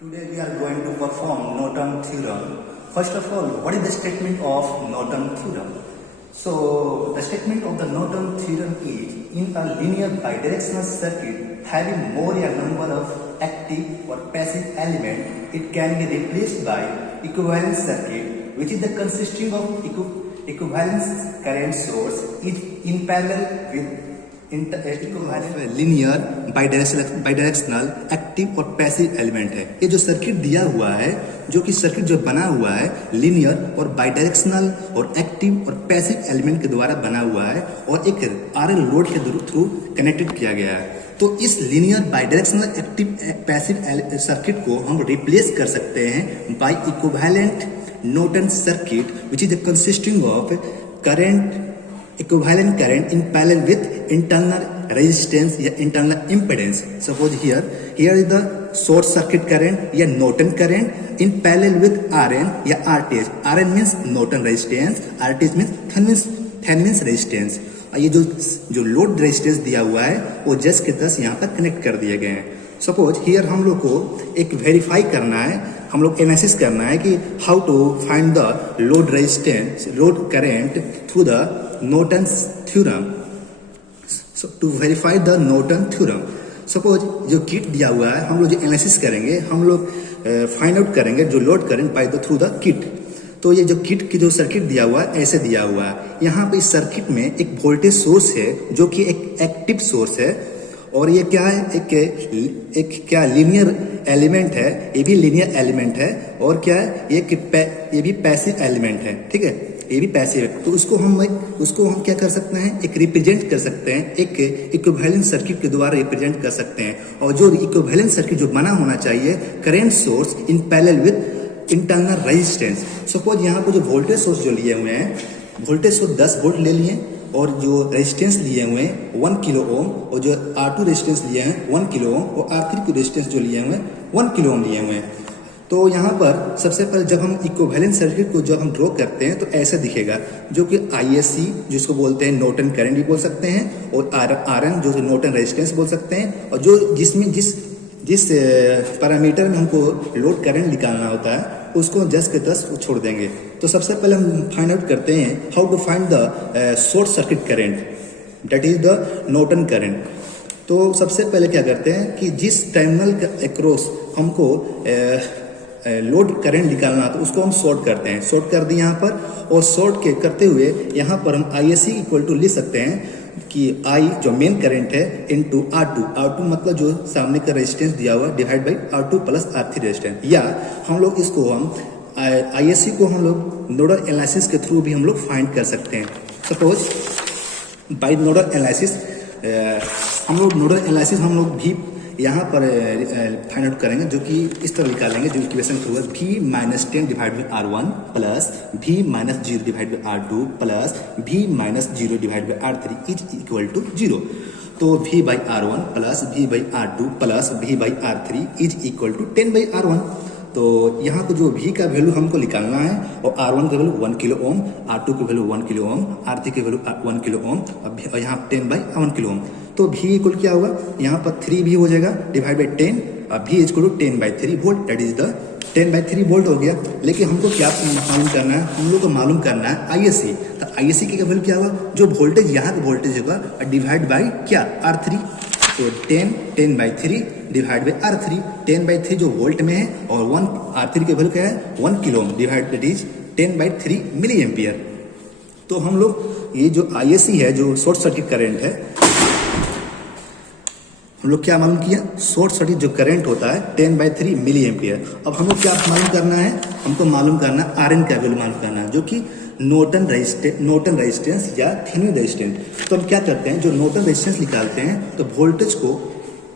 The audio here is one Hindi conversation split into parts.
Today we are going to perform Norton theorem. First of all, what is the statement of Norton theorem? So, the statement of the Norton theorem is, in a linear bidirectional circuit having more a number of active or passive elements, it can be replaced by equivalent circuit, which is the consisting of equivalence current source is in parallel with linear bidirectional active और पैसिव एलिमेंट है। ये जो सर्किट दिया हुआ है, जो कि सर्किट जो बना हुआ है लिनियर और बाइडायरेक्शनल और एक्टिव और पैसिव एलिमेंट के द्वारा बना हुआ है और एक आरएल लोड के थ्रू कनेक्टेड किया गया है। तो इस linear bidirectional active passive circuit को हम रिप्लेस कर सकते हैं by equivalent Norton circuit which is consisting of current equivalent current in parallel with internal resistance या internal impedance. Suppose here is the short circuit current या Norton current in parallel with RN या RTH. RN means Norton resistance, RTH means Thevenin's resistance. ये जो लोड रेजिस्टेंस दिया हुआ है वो जस्ट के तस यहाँ पर कनेक्ट कर दिए गए हैं। सपोज हियर हम लोग को एक वेरीफाई करना है, हम लोग एनालिसिस करना है कि how to find the load resistance, load current through the Norton's theorem. So to verify the Norton theorem, suppose जो किट दिया हुआ है, हम लोग जो एनालिसिस करेंगे, हम लोग फाइंड आउट करेंगे जो load current by the through the kit. तो ये जो किट की जो सर्किट दिया हुआ है ऐसे दिया हुआ है। यहाँ पे इस सर्किट में एक वोल्टेज सोर्स है जो कि एक एक्टिव सोर्स है और ये क्या है, एक क्या लीनियर एलिमेंट है, ये भी लीनियर एलिमेंट है और क्या है ये भी पैसिव एलिमेंट है। ठीक है, ये भी पैसिव है। तो उसको हम क्या कर सकते हैं, एक रिप्रेजेंट कर सकते हैं, एक इक्विवेलेंट सर्किट के द्वारा रिप्रेजेंट कर सकते हैं। और जो इक्विवेलेंट सर्किट जो बना होना चाहिए current source in parallel with internal resistance. Suppose यहाँ पर जो वोल्टेज सोर्स जो लिए हुए हैं, वोल्टेज सोर्स 10 वोल्ट ले लिए और जो रेजिस्टेंस लिए हुए हैं 1 किलो ओम और जो R2 रेजिस्टेंस लिए हैं 1 किलो ओम और R3 की रेजिस्टेंस जो लिए हुए हैं 1 किलो ओम लिए हुए हैं। तो यहाँ पर सबसे पहले जब हम इक्विवेलेंट सर्किट को जब हम ड्रॉ करते हैं तो ऐसा दिखेगा, जो कि ISC जिसको बोलते हैं नॉर्टन करंट भी बोल सकते हैं और RN जो नॉर्टन रेजिस्टेंस बोल सकते हैं, और जो जिसमें जिस पैरामीटर में हमको लोड करंट निकालना होता है उसको जस्ट के तस छोड़ देंगे। तो सबसे पहले हम फाइंड आउट करते हैं how to find the short circuit current, that is the Norton current. तो सबसे पहले क्या करते हैं कि जिस टर्मिनल के अक्रॉस हमको लोड करंट निकालना तो उसको हम शॉर्ट करते हैं। शॉर्ट कर दी यहाँ पर, और शॉर्ट के करते हुए यहाँ पर हम ISC इक्वल टू लिख सकते हैं कि I जो मेन करंट है इनटू R2 मतलब जो सामने का रेजिस्टेंस दिया हुआ divide by R2 plus R3 resistance. या हम लोग इसको ISC को हम लोग नोडल एनालिसिस के थ्रू भी हम लोग फाइंड कर सकते हैं। सपोज बाई नोडल एनालिसिस हम लोग भी यहाँ पर फाइंड आउट करेंगे, जो कि इस तरह निकालेंगे जो इक्वेशन होगा V-10 divide by R1 plus V-0 divide by R2 plus V-0 divide by R3 is equal to 0। तो V by R1 plus V by R2 plus V by R3 is equal to 10 by R1। तो यहाँ को जो V का वैल्यू हमको निकालना है और R1 का वैल्यू 1 किलो ओम, R2 का वैल्यू 1 किलो ओम, R3 के वैल्यू 1 किलो ओम और यहाँ 10 बाई 1 किलो ओम। तो V इक्वल क्या होगा, यहाँ पर 3 भी हो जाएगा डिवाइड बाई 10 और V equal to 10 by 3 volt, that is the 10 by 3 volt हो गया। लेकिन हमको क्या मालूम करना है, हम लोग को मालूम करना है ISC। तो ISC की वैल्यू क्या होगा, जो वोल्टेज यहाँ का वोल्टेज होगा डिवाइड बाई क्या R3। तो 10 by 3 divide by R3, 10 by 3 जो वोल्ट में है और R3 की वैल्यू क्या है 1 kilo divide that is 10 by 3 milliampere. तो हम लोग ये जो ISC है जो शॉर्ट सर्किट करंट है, हम लोग क्या मालूम किया, शॉर्ट सर्किट जो करंट होता है 10 बाई 3 मिली एम्पियर। अब हम लोग क्या मालूम करना है, हमको मालूम करना RN का वैल्यू मालूम करना है, जो कि नॉर्टन रेजिस्टेंस या थेवेनिन रेजिस्टेंस। तो हम क्या करते हैं, जो नॉर्टन रेजिस्टेंस निकालते हैं तो वोल्टेज को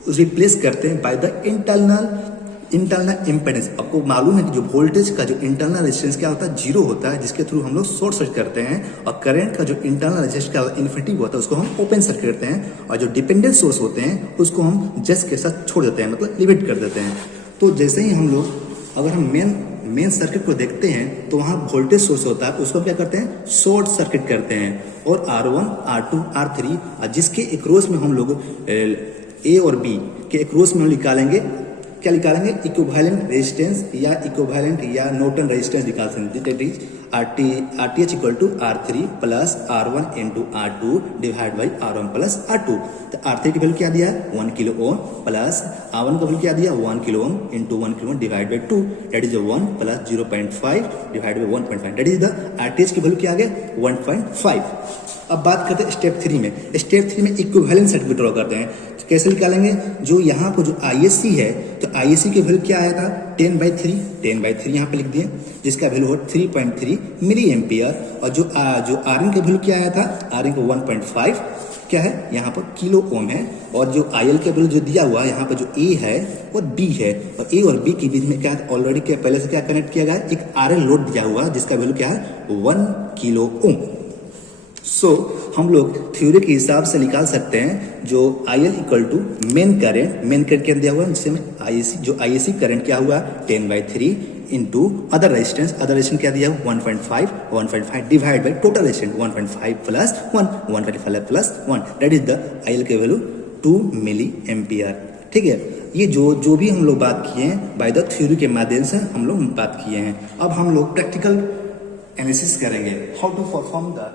रिप्लेस करते हैं बाय द इंटरनल इम्पेडेंस। आपको मालूम है कि जो वोल्टेज का जो इंटरनल रेजिस्टेंस क्या होता है 0 होता है, जिसके थ्रू हम लोग शॉर्ट सर्किट करते हैं, और करंट का जो इंटरनल रेजिस्टेंस क्या होता है इन्फिनिटी होता है, उसको हम ओपन सर्किट करते हैं, और जो डिपेंडेंट सोर्स होते हैं उसको हम जस्ट के साथ छोड़ देते हैं, मतलब लिमिट कर देते हैं। तो जैसे ही हम लोग अगर हम मेन सर्किट को देखते हैं तो वहाँ वोल्टेज सोर्स होता है, उसको क्या करते हैं शॉर्ट सर्किट करते हैं, और R1 R2 R3 जिसके एक्रोस में हम लोग A और B के एक्रोस में हम निकालेंगे क्या निकालेंगे, इक्विवेलेंट रेजिस्टेंस या इक्विवेलेंट या नॉर्टन रेजिस्टेंस निकाल सकते हैं। That is RTH equal to R3 plus R1 into R2 divide by R1 plus R2। तो R3 की वैल्यू क्या दिया है 1 किलो ओम प्लस R1 का वैल्यू क्या दिया 1 kilo ohm into 1 kilo ohm divide by 2 that is 1 plus 0.5 divide by 1.5 that is the RTH की वैल्यू क्या आ गया 1.5। अब बात करते हैं स्टेप 3 में। स्टेप 3 में इक्विवेलेंट सर्किट ड्रॉ करते हैं। तो कैसे निकालेंगे, जो यहाँ पर जो ISC है तो ISC की वैल्यू क्या आया था 10/3 यहाँ पे लिख दिए, जिसका वैल्यू हो 3.3 मिली एम्पियर। और जो RN की वैल्यू क्या आया था, RN को 1.5 क्या है यहाँ पर किलो ओम है। और जो IL के वैल्यू जो दिया हुआ है यहाँ पर जो A है और B है, और A और B के बीच में क्या है ऑलरेडी क्या पहले से क्या कनेक्ट किया गया है, एक RL लोड दिया हुआ है जिसका वैल्यू क्या है 1 किलो ओम। सो हम लोग थ्योरी के हिसाब से निकाल सकते हैं जो IL equal to main current क्या दिया हुआ है, जिसमें ISC करंट क्या हुआ 10/3 इंटू अदर रेजिस्टेंस क्या दिया 1.5 divide by total resistance 1.5 plus 1.5 plus 1 that is the IL के वैल्यू 2 मिली एम्पियर। ठीक है, ये जो भी हम लोग बात किए हैं बाय द थ्योरी के माध्यम से हम लोग बात किए हैं। अब हम लोग प्रैक्टिकल एनालिसिस करेंगे, how to perform the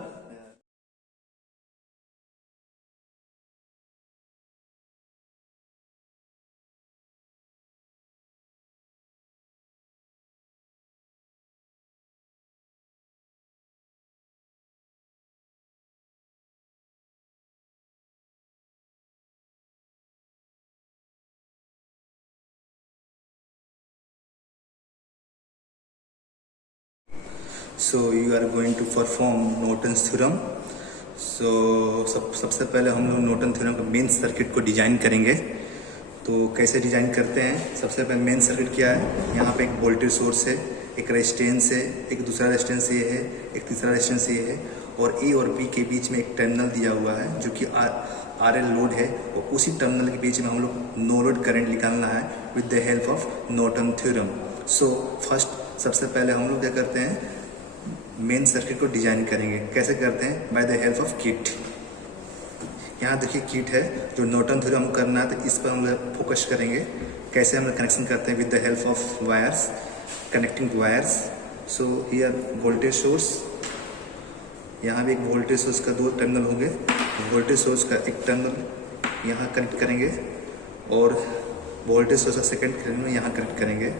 So you are going to perform Norton's theorem. So सबसे पहले हम लोग नॉर्टन थ्योरम का मेन सर्किट को डिजाइन करेंगे। तो कैसे डिजाइन करते हैं, सबसे पहले मेन सर्किट क्या है, यहाँ पे एक वोल्टेज सोर्स है, एक रेजिस्टेंस है, एक दूसरा रेजिस्टेंस ये है, एक तीसरा रेजिस्टेंस ये है, और A और B के बीच में एक टर्मिनल दिया हुआ है जो कि RL लोड है, और उसी टर्मिनल के बीच में हम लोग नो लोड करंट निकालना है with the help of Norton theorem. So first सबसे पहले हम लोग क्या करते हैं, मेन सर्किट को डिजाइन करेंगे। कैसे करते हैं, by the help of kit. यहाँ देखिए किट है जो नॉर्टन थ्योरम करना है, तो इस पर हम लोग फोकस करेंगे। कैसे हम लोग कनेक्शन करते हैं with the help of wires, connecting wires. So here voltage source, यहाँ भी एक वोल्टेज सोर्स का 2 टर्मिनल होंगे, वोल्टेज सोर्स का एक टर्मिनल यहाँ कनेक्ट करेंगे और वोल्टेज सोर्स का सेकेंड टर्मिनल यहाँ कनेक्ट करेंगे।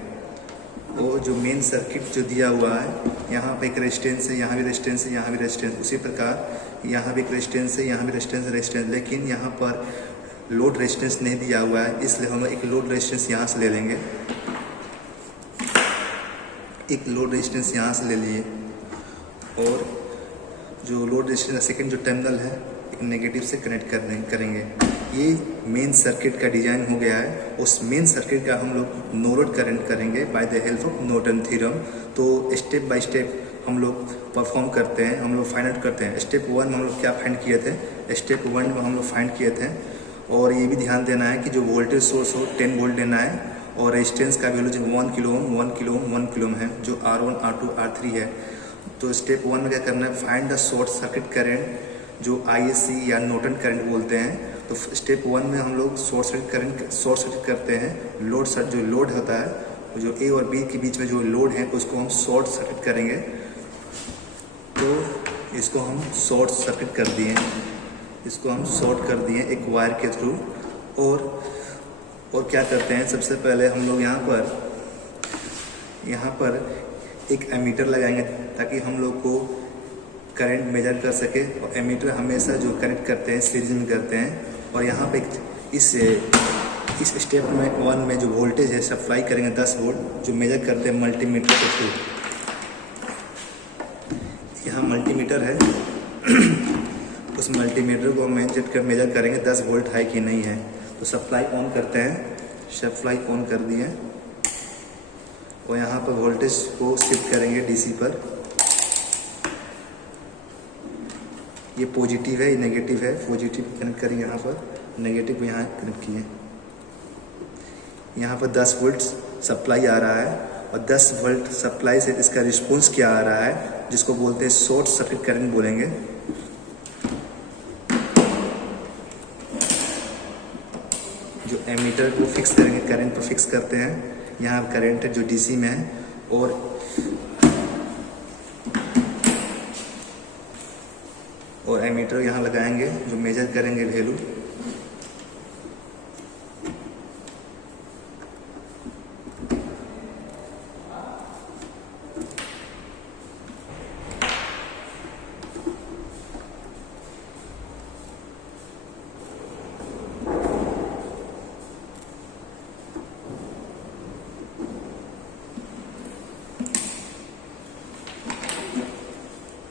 और जो मेन सर्किट जो दिया हुआ है, यहाँ पे एक रेजिस्टेंस है, यहाँ भी रेजिस्टेंस है, यहाँ भी रेजिस्टेंस, उसी प्रकार यहाँ भी एक रेजिस्टेंस है, यहाँ भी रेजिस्टेंस, लेकिन यहाँ पर लोड रेजिस्टेंस नहीं दिया हुआ है, इसलिए हम एक लोड रेजिस्टेंस यहाँ से ले लेंगे। एक लोड रेजिस्टेंस यहाँ से ले लिए, और जो लोड रेजिस्टेंस सेकेंड जो टर्मिनल है एक नेगेटिव से कनेक्ट करेंगे। ये मेन सर्किट का डिजाइन हो गया है। उस मेन सर्किट का हम लोग नो लोड करंट करेंगे by the help of Norton theorem. तो स्टेप बाय स्टेप हम लोग परफॉर्म करते हैं, हम लोग फाइंड आउट करते हैं। स्टेप 1 में हम लोग क्या फाइंड किए थे, स्टेप 1 में हम लोग फाइंड किए थे, और ये भी ध्यान देना है कि जो वोल्टेज सोर्स हो 10 वोल्ट लेना है, और रेजिस्टेंस का वैल्यू जो 1 किलो ओम है, जो R1 R2 R3 है। तो स्टेप 1 में क्या करना है, find the short circuit current जो ISC या नॉर्टन करंट बोलते हैं। तो स्टेप 1 में हम लोग शॉर्ट सर्किट करते हैं। जो लोड होता है, जो A और B के बीच में जो लोड है उसको हम शॉर्ट सर्किट करेंगे। तो इसको हम शॉर्ट सर्किट कर दिए, एक वायर के थ्रू। और क्या करते हैं, सबसे पहले हम लोग यहाँ पर एक एमीटर लगाएंगे ताकि हम लोग को करंट मेजर कर सके। और एमीटर हमेशा जो कनेक्ट करते हैं सीरीज में करते हैं। और यहाँ पे इस स्टेप में 1 में जो वोल्टेज है सप्लाई करेंगे 10 वोल्ट, जो मेजर करते हैं मल्टीमीटर के थ्रू। यहाँ मल्टीमीटर है, उस मल्टीमीटर को मेजर करेंगे 10 वोल्ट है कि नहीं है। तो सप्लाई ऑन करते हैं, सप्लाई ऑन कर दिए, और यहाँ पर वोल्टेज को शिफ्ट करेंगे DC पर। ये पॉजिटिव है, ये नेगेटिव है, पॉजिटिव कनेक्ट करेंगे यहाँ पर, नेगेटिव को यहाँ कनेक्ट किए। यहाँ पर 10 वोल्ट सप्लाई आ रहा है, और 10 वोल्ट सप्लाई से इसका रिस्पॉन्स क्या आ रहा है, जिसको बोलते हैं शॉर्ट सर्किट करंट बोलेंगे। जो एमीटर को फिक्स करेंगे, करंट पर फिक्स करते हैं। यहाँ करंट जो डीसी में है और एमीटर यहाँ लगाएंगे जो मेजर करेंगे वैल्यू।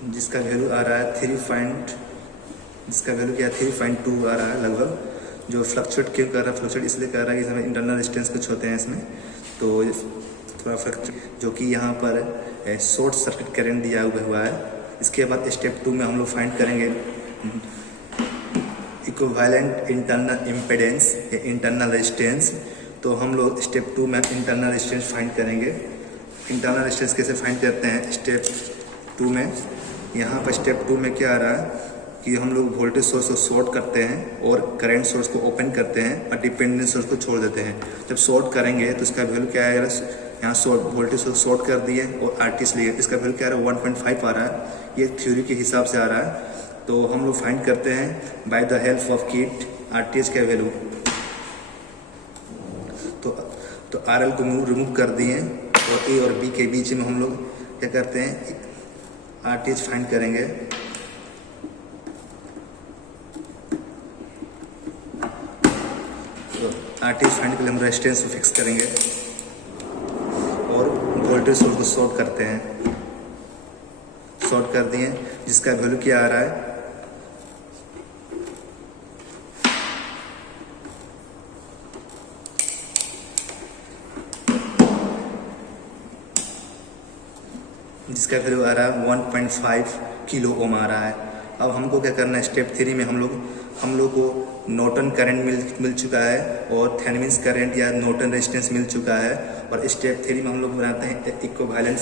जिसका वैल्यू आ रहा है 3.2 आ रहा है लगभग। जो फ्लक्चुएट क्यों कर रहा है, फ्लक्चुएट इसलिए कर रहा है कि इसमें इंटरनल रेजिस्टेंस कुछ होते हैं इसमें, तो थोड़ा फ्लक्चुएट, जो कि यहाँ पर शॉर्ट सर्किट करंट दिया हुआ है। इसके बाद स्टेप 2 में हम लोग फाइंड करेंगे इक्विवेलेंट इंटरनल इम्पीडेंस या इंटरनल रेजिस्टेंस। तो हम लोग स्टेप 2 में इंटरनल रेजिस्टेंस फाइंड करेंगे। इंटरनल रेजिस्टेंस कैसे फाइंड करते हैं स्टेप 2 में। यहाँ पर स्टेप 2 में क्या आ रहा है कि हम लोग वोल्टेज सोर्स को शॉर्ट करते हैं और करंट सोर्स को ओपन करते हैं और डिपेंडेंट सोर्स को छोड़ देते हैं। जब शॉर्ट करेंगे तो इसका वैल्यू क्या आएगा, यहाँ वोल्टेज सोर्स शॉर्ट कर दिए और आरटीएस लिए, इसका वैल्यू क्या आ रहा है 1.5 आ रहा है। ये थ्योरी के हिसाब से आ रहा है। तो हम लोग फाइंड करते हैं by the help of kit RTS का वैल्यू। तो आरएल को रिमूव कर दिए और ए और बी के बीच में हम लोग क्या करते हैं आरटीएस फाइंड करेंगे। तो आरटीएस फाइंड के लिए हम रेजिस्टेंस को फिक्स करेंगे और वोल्टेज सोर्स को शॉर्ट करते हैं। शॉर्ट कर दिए, जिसका वैल्यू क्या आ रहा है जिसका वैल्यू आ रहा है 1.5 किलो ओम आ रहा है। अब हमको क्या करना है स्टेप 3 में हम लोग को नॉर्टन करंट मिल चुका है और थेवेनिन करंट या नॉर्टन रेजिस्टेंस मिल चुका है। और स्टेप 3 में हम लोग बनाते हैं इक्विवेलेंट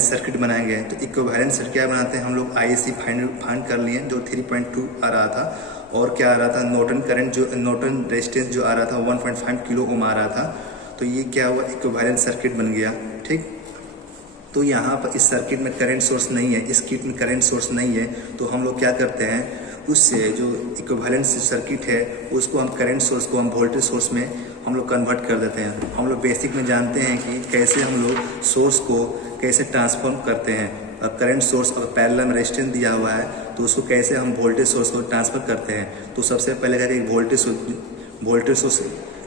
सर्किट बनाएंगे। तो इक्विवेलेंट सर्किट क्या बनाते हैं हम लोग आईएसी फाइंड कर लिए जो 3.2 आ रहा था और क्या आ रहा था नॉर्टन करंट जो नॉर्टन रेजिस्टेंस जो आ रहा था 1.5 किलो ओम आ रहा था। तो ये क्या हुआ इक्विवेलेंट सर्किट बन गया। ठीक, तो यहाँ पर इस सर्किट में करंट सोर्स नहीं है, इस किट में करंट सोर्स नहीं है। तो हम लोग क्या करते हैं उससे जो इक्विवेलेंट सर्किट है उसको हम करंट सोर्स को हम वोल्टेज सोर्स में हम लोग कन्वर्ट कर देते हैं। हम लोग बेसिक में जानते हैं कि कैसे हम लोग सोर्स को कैसे ट्रांसफॉर्म करते हैं। अब करंट सोर्स अगर पैरेलल में रेजिस्टेंस दिया हुआ है तो उसको कैसे हम वोल्टेज सोर्स को ट्रांसफर करते हैं। तो सबसे पहले क्या करें voltage source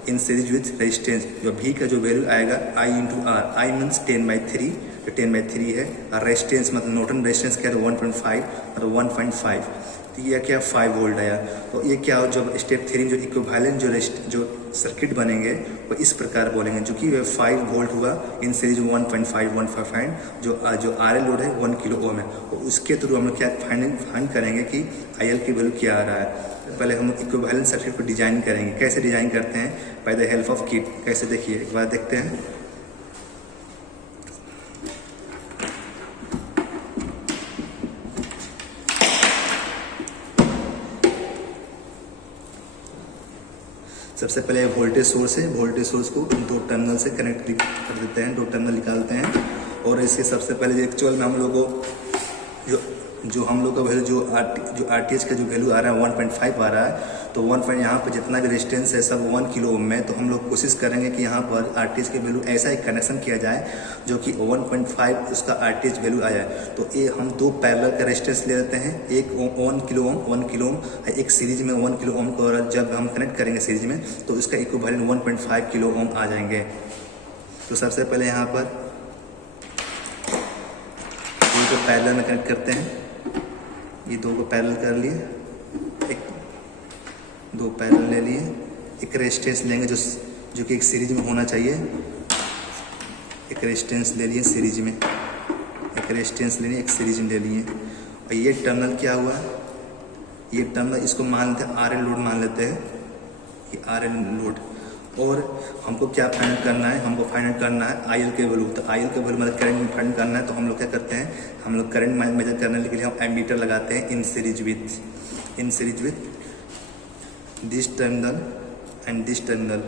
in series with resistance, जो भी का जो वैल्यू आएगा I into R. I means 10/3, तो 10/3 है। और रेजिस्टेंस मतलब नॉर्टन रेजिस्टेंस क्या है 1.5 और 1.5, तो ये क्या 5 वोल्ट आया। तो ये क्या हो जब स्टेप 3 जो इक्विवेलेंट जो सर्किट बनेंगे वो इस प्रकार बोलेंगे, जो कि 5 वोल्ट हुआ इन सीरीज 1.5 जो आरएल लोड है 1 किलो ओम है। तो उसके थ्रू हम लोग क्या फाइंड करेंगे कि आईएल की वैल्यू क्या आ रहा है। पहले हम इक्विवेलेंट सर्किट को डिजाइन करेंगे। कैसे डिजाइन करते हैं by the help of kit. कैसे देखिए एक बार देखते हैं। सबसे पहले वोल्टेज सोर्स है, वोल्टेज सोर्स को 2 टर्मिनल से कनेक्ट कर देते हैं, 2 टर्मिनल निकालते हैं। और इसके सबसे पहले एक्चुअल में हम लोग को जो हम लोग का वैल्यू जो आरटीएच का जो वैल्यू आ रहा है 1.5 आ रहा है। तो 1. यहाँ पर जितना भी रेजिस्टेंस है सब 1 किलो ओम में। तो हम लोग कोशिश करेंगे कि यहाँ पर आरटीएच के वैल्यू ऐसा ही कनेक्शन किया जाए जो कि 1.5 उसका आरटीएच वैल्यू आ जाए। तो ये हम 2 पैरेलल का रेजिस्टेंस ले लेते हैं, एक 1 किलो ओम, एक सीरीज में 1 किलो ओम को जब हम कनेक्ट करेंगे सीरीज में तो उसका इक्विवेलेंट 1.5 किलो ओम आ जाएंगे। तो सबसे पहले यहाँ पर ये पैरेलल में कनेक्ट करते हैं, ये 2 को पैरेलल कर लिए, 2 पैरेलल ले लिए। एक रेजिस्टेंस लेंगे जो कि एक सीरीज में होना चाहिए। एक रेजिस्टेंस ले लिए सीरीज में, एक रेजिस्टेंस लेनी एक सीरीज में ले लिए। और ये टर्मिनल क्या हुआ, ये टर्मिनल इसको मान लेते हैं आरएल लोड मान लेते हैं, ये आरएल लोड। और हमको क्या फाइंड करना है, हमको फाइंड करना है आईएल के वैल्यू। तो आईएल के वैल्यू मतलब करंट फाइंड करना है। तो हम लोग क्या करते हैं, हम लोग करंट मेजर करने के लिए हम एमीटर लगाते हैं इन series with this terminal and this terminal.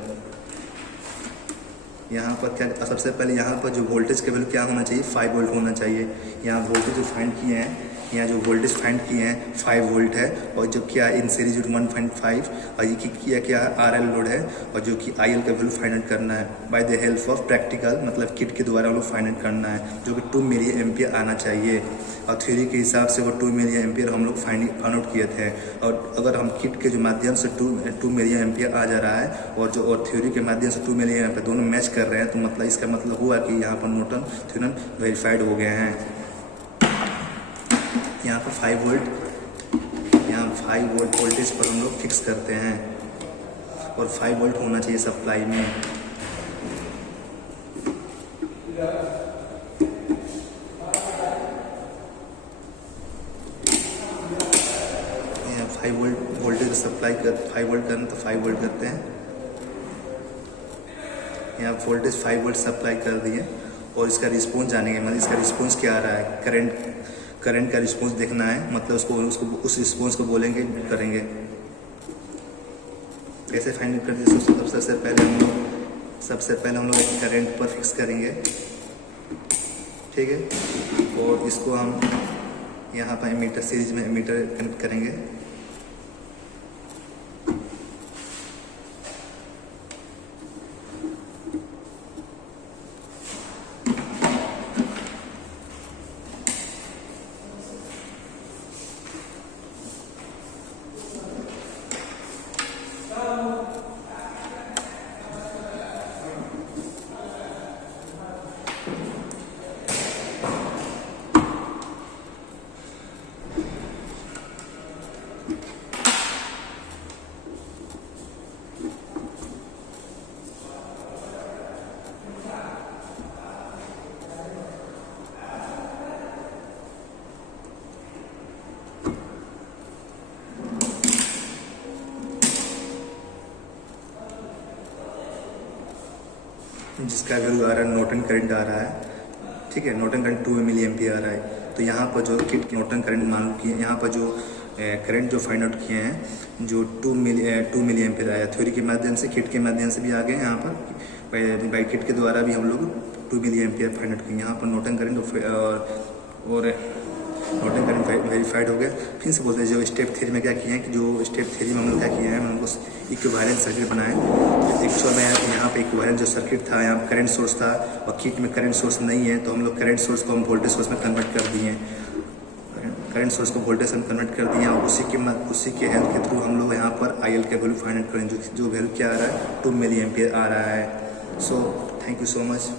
यहाँ पर क्या, सबसे पहले यहाँ पर जो वोल्टेज का वैल्यू क्या होना चाहिए, 5 वोल्ट होना चाहिए। यहाँ वोल्टेज जो फाइंड किए हैं, यहाँ जो वोल्टेज फाइंड किए हैं 5 वोल्ट है, और जो क्या इन सीरीज 1.5, और ये किया क्या RL लोड है, और जो कि IL का वैल्यू फाइंड आउट करना है by the help of practical, मतलब किट के द्वारा हम लोग फाइंड आउट करना है, जो कि 2 मिली एम्पियर आना चाहिए। और थ्योरी के हिसाब से वो 2 मिली एम्पियर हम लोग फाइंड आउट किए थे। और अगर हम किट के जो माध्यम से 2 मिली एम्पियर आ जा रहा है, और थ्योरी के माध्यम से 2 मिली एम्पियर दोनों मैच कर रहे हैं, तो मतलब इसका मतलब हुआ कि यहाँ पर नॉर्टन थ्योरम वेरीफाइड हो गए हैं। यहाँ पर 5 वोल्ट, यहाँ 5 वोल्ट वोल्टेज पर हम लोग फिक्स करते हैं, और 5 वोल्ट होना चाहिए सप्लाई में। यहाँ 5 वोल्ट वोल्टेज सप्लाई कर 5 वोल्ट करना, तो 5 वोल्ट करते हैं। यहाँ वोल्टेज 5 वोल्ट सप्लाई कर दिए, और इसका रिस्पॉन्स जानेंगे, मतलब इसका रिस्पॉन्स क्या आ रहा है, करंट का रिस्पॉन्स देखना है, मतलब उसको उस रिस्पॉन्स को बोलेंगे, करेंगे। कैसे फाइंड कर दिए, सबसे पहले हम लोग करंट पर फिक्स करेंगे, ठीक है। और इसको हम यहाँ पर एमीटर सीरीज में एमीटर कनेक्ट करेंगे। जिसका वैल्यू आ रहा है, नॉर्टन करंट आ रहा है, ठीक है। नॉर्टन करंट 2 मिली एम्पियर आ रहा है। तो यहाँ पर जो किट नॉर्टन करंट मान किए, यहाँ पर जो करंट जो फाइंड आउट किए हैं, जो 2 मिली एम्पियर आया, थ्योरी के माध्यम से, किट के माध्यम से भी आ गए। यहाँ पर बाई किट के द्वारा भी हम लोग 2 मिली एम्पियर फाइंड आउट किए। यहाँ पर नॉर्टन करंट और नॉर्टन करंट वेरीफाइड हो गया। फिर से बोलते हैं, जो स्टेप थ्योरी में क्या किए हैं, कि जो स्टेप थ्योरी में हम लोग क्या किए हैं, हम लोग इक्विवेलेंट सर्किट बनाए। एक्चुअल में यहाँ पे इक्विवेलेंट जो सर्किट था, यहाँ करंट सोर्स था, और किट में करंट सोर्स नहीं है, तो हम लोग करंट सोर्स को हम वोल्टेज सोर्स में कन्वर्ट कर दिए। करंट सोर्स को वोल्टेज में कन्वर्ट कर दिए, और उसी के हेल्प के थ्रू हम लोग यहाँ पर IL का वैल्यू फाइंड आउट करें, जो वैल्यू क्या आ रहा है, 2 मिली एम्पियर आ रहा है। So thank you so much.